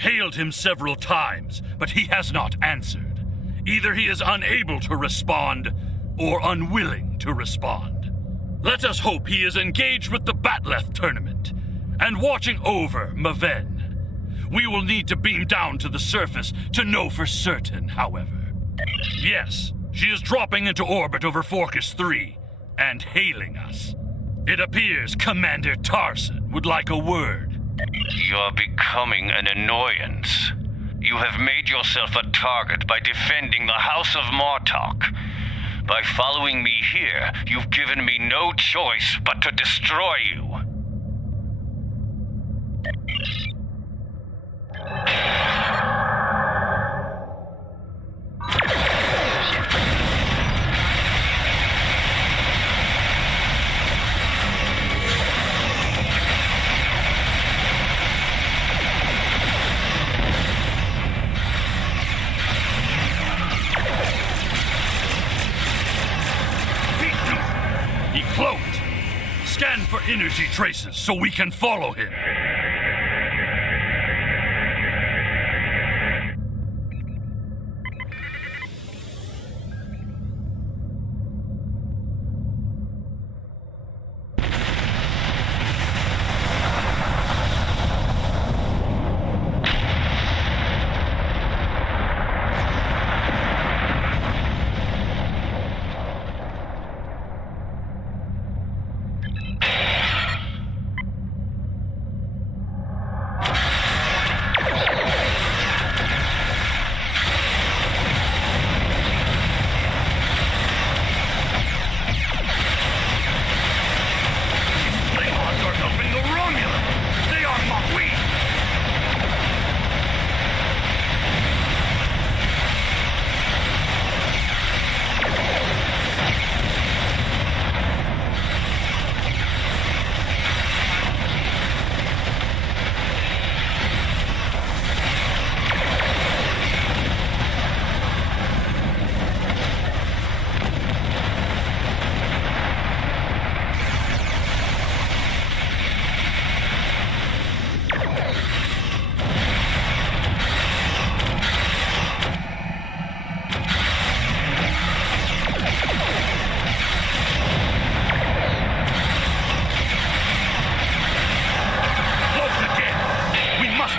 I've hailed him several times, but he has not answered. Either he is unable to respond, or unwilling to respond. Let us hope he is engaged with the Batleth tournament, and watching over Maven. We will need to beam down to the surface to know for certain, however. Yes, she is dropping into orbit over Forcus 3, and hailing us. It appears Commander Tarson would like a word. You're becoming an annoyance. You have made yourself a target by defending the House of Martok. By following me here, you've given me no choice but to destroy you. He cloaked. Scan for energy traces so we can follow him.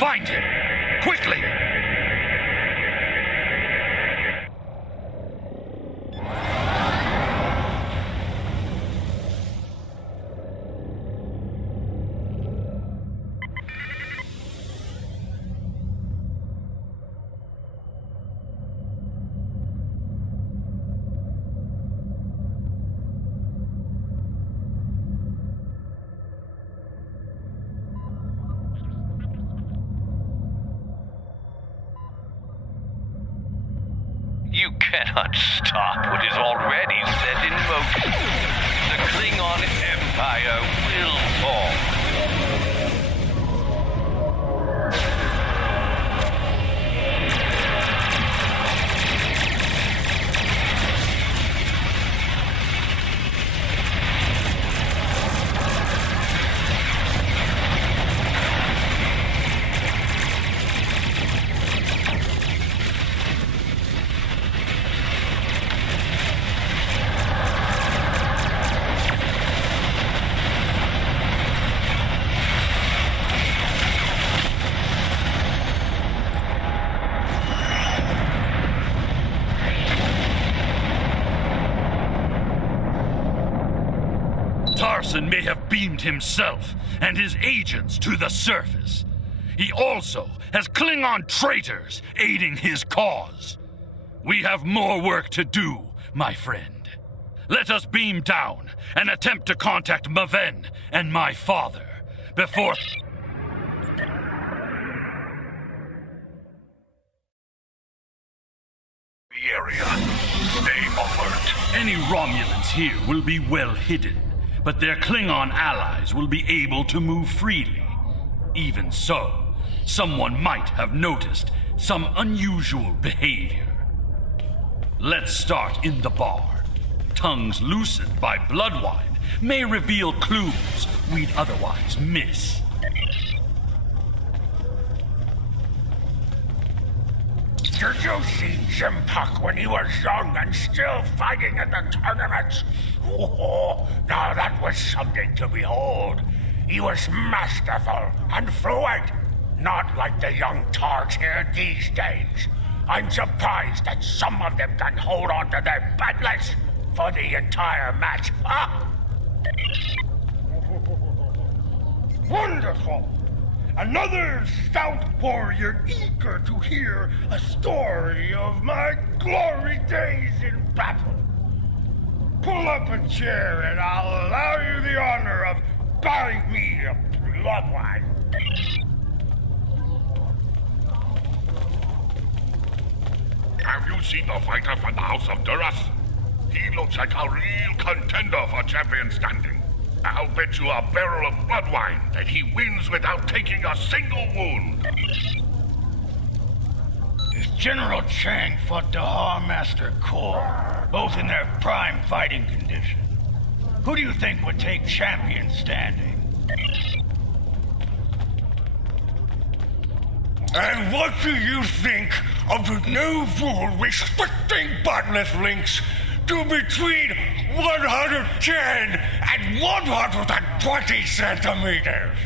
Find him! Quickly! You cannot stop what is already set in motion. The Klingon Empire will fall. Tarson may have beamed himself and his agents to the surface. He also has Klingon traitors aiding his cause. We have more work to do, my friend. Let us beam down and attempt to contact Maven and my father before... The area. Stay alert. Any Romulans here will be well hidden, but their Klingon allies will be able to move freely. Even so, someone might have noticed some unusual behavior. Let's start in the bar. Tongues loosened by blood wine may reveal clues we'd otherwise miss. Did you see Jim Puck when he was young and still fighting in the tournaments? Oh, now that was something to behold. He was masterful and fluent, not like the young tarts here these days. I'm surprised that some of them can hold on to their batlets for the entire match. Ah! Wonderful! Another stout warrior eager to hear a story of my glory days in battle. Pull up a chair and I'll allow you the honor of buying me a bloodline. Have you seen the fighter from the House of Duras? He looks like a real contender for champion standing. I'll bet you a barrel of blood wine that he wins without taking a single wound. General Chang fought the Master Corps, both in their prime fighting condition. Who do you think would take champion standing? And what do you think of the new rule restricting bottomless links to between 110 and 120 centimeters?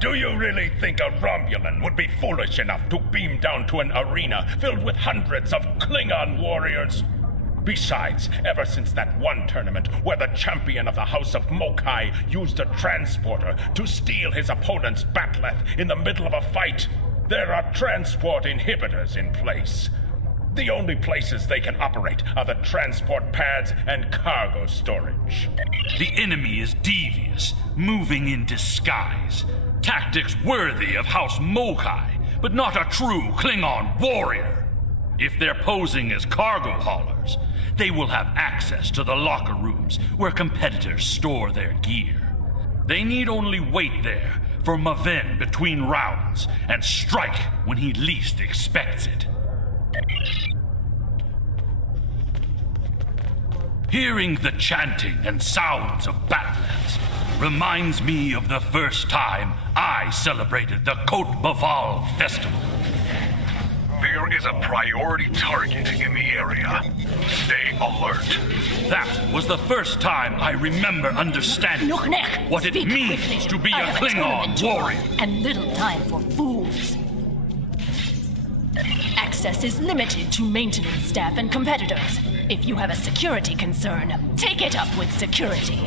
Do you really think a Romulan would be foolish enough to beam down to an arena filled with hundreds of Klingon warriors? Besides, ever since that one tournament where the champion of the House of Mokai used a transporter to steal his opponent's bat'leth in the middle of a fight, there are transport inhibitors in place. The only places they can operate are the transport pads and cargo storage. The enemy is devious, moving in disguise. Tactics worthy of House Mokai, but not a true Klingon warrior. If they're posing as cargo haulers, they will have access to the locker rooms where competitors store their gear. They need only wait there for Maven between rounds and strike when he least expects it. Hearing the chanting and sounds of battlets reminds me of the first time I celebrated the Côte Baval Festival. There is a priority target in the area. Stay alert. That was the first time I remember understanding what it means to be a Klingon warrior. And little time for fools. Access is limited to maintenance staff and competitors. If you have a security concern, take it up with security.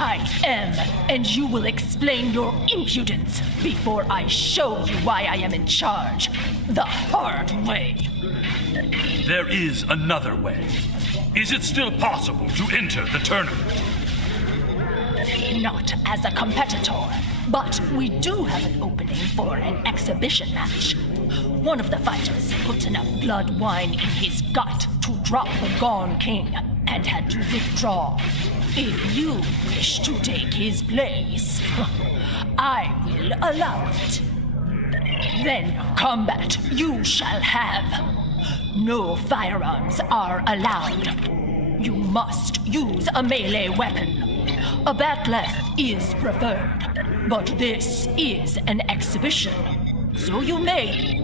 I am, and you will explain your impudence before I show you why I am in charge. The hard way. There is another way. Is it still possible to enter the tournament? Not as a competitor, but we do have an opening for an exhibition match. One of the fighters put enough blood wine in his gut to drop the Gone King and had to withdraw. If you wish to take his place, I will allow it. Then combat you shall have. No firearms are allowed. You must use a melee weapon. A bat'leth is preferred, but this is an exhibition, so you may.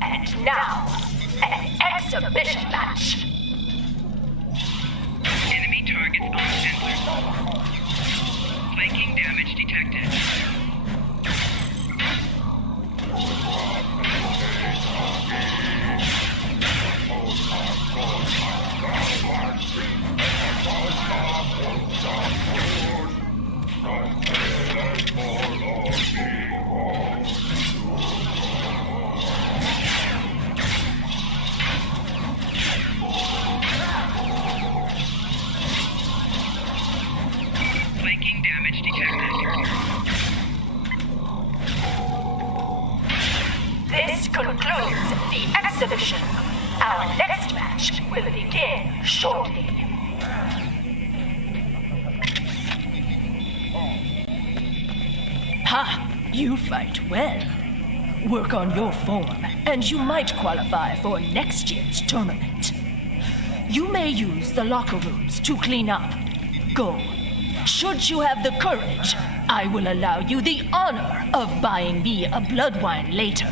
And now, an exhibition match. Enemy targets on sensors. Flanking damage detected. Flanking damage detected. This concludes the exhibition. Our next match will begin shortly. Ha! You fight well. work on your form, and you might qualify for next year's tournament. You may use the locker rooms to clean up. Go. Should you have the courage, I will allow you the honor of buying me a blood wine later.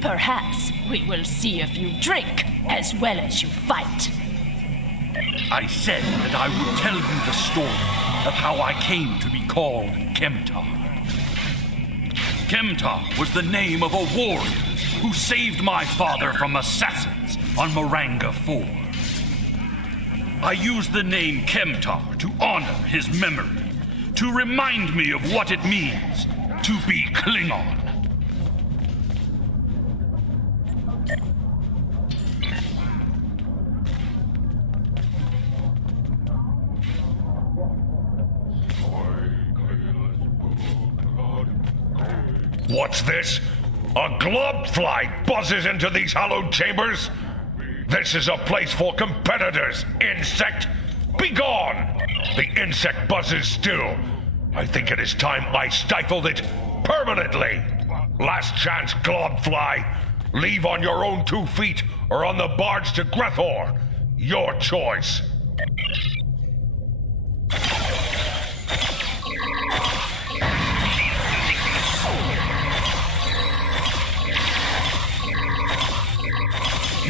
Perhaps we will see if you drink as well as you fight. I said that I would tell you the story of how I came to be called Kemtar. Kemtar was the name of a warrior who saved my father from assassins on Maranga 4. I used the name Kemtar to honor his memory, to remind me of what it means to be Klingon. What's this? A globfly buzzes into these hallowed chambers? This is a place for competitors, insect! Begone! The insect buzzes still. I think it is time I stifled it permanently. Last chance, globfly. Leave on your own 2 feet or on the barge to Grethor. Your choice.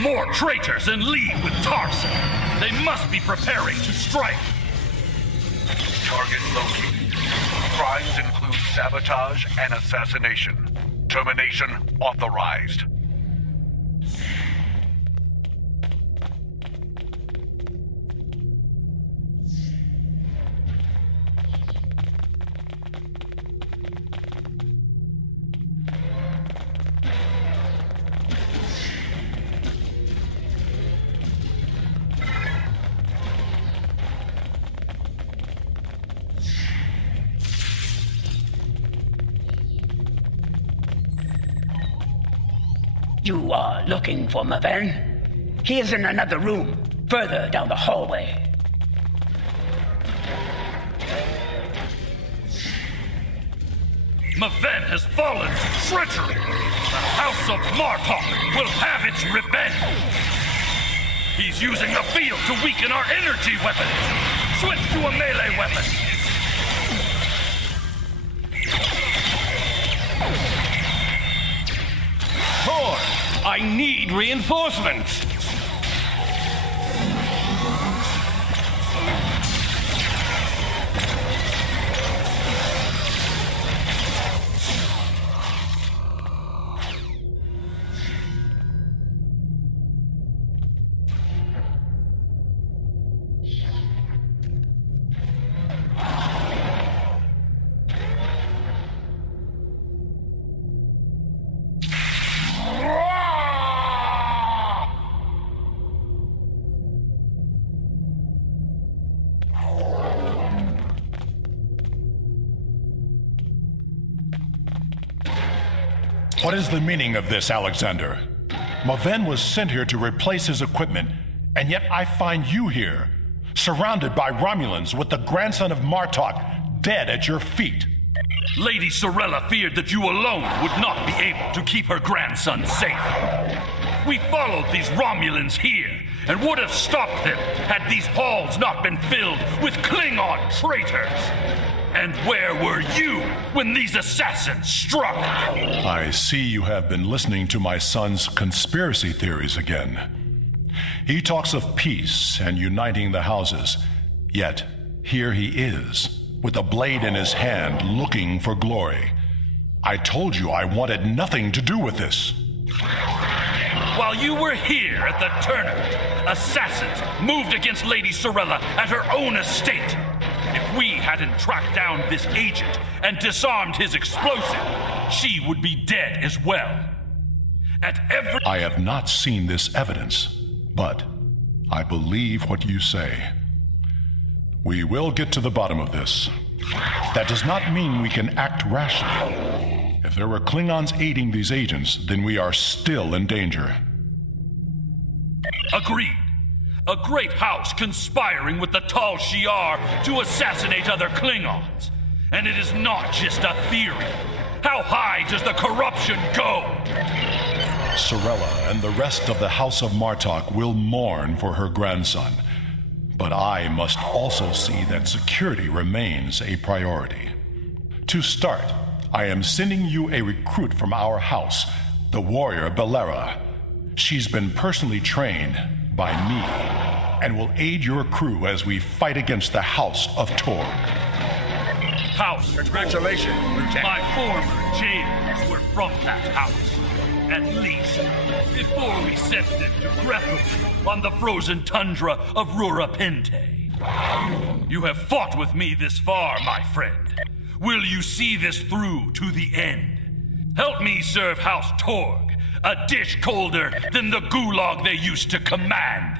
More traitors in league with Tarsa. They must be preparing to strike. Target located. Crimes include sabotage and assassination. Termination authorized. You are looking for Maven? He is in another room, further down the hallway. Maven has fallen to treachery. The House of Martok will have its revenge. He's using the field to weaken our energy weapons. Switch to a melee weapon. I need reinforcements! What is the meaning of this, Alexander? Maven was sent here to replace his equipment, and yet I find you here, surrounded by Romulans with the grandson of Martok dead at your feet. Lady Sorella feared that you alone would not be able to keep her grandson safe. We followed these Romulans here and would have stopped them had these halls not been filled with Klingon traitors. And where were you when these assassins struck? I see you have been listening to my son's conspiracy theories again. He talks of peace and uniting the houses, yet here he is, with a blade in his hand, looking for glory. I told you I wanted nothing to do with this. While you were here at the tournament, assassins moved against Lady Sorella at her own estate. If we hadn't tracked down this agent and disarmed his explosive, she would be dead as well. I have not seen this evidence, but I believe what you say. We will get to the bottom of this. That does not mean we can act rashly. If there were Klingons aiding these agents, then we are still in danger. Agreed. A great house conspiring with the Tal Shiar to assassinate other Klingons. And it is not just a theory. How high does the corruption go? Sorella and the rest of the House of Martok will mourn for her grandson. But I must also see that security remains a priority. To start, I am sending you a recruit from our house, the warrior Belera. She's been personally trained by me and will aid your crew as we fight against the House of Torg. House, Congratulations, Lieutenant. my former jailers were from that house. At least, before we sent them to Grethel on the frozen tundra of Rurapente. You have fought with me this far, my friend. Will you see this through to the end? Help me serve House Torg, a dish colder than the gulag they used to command.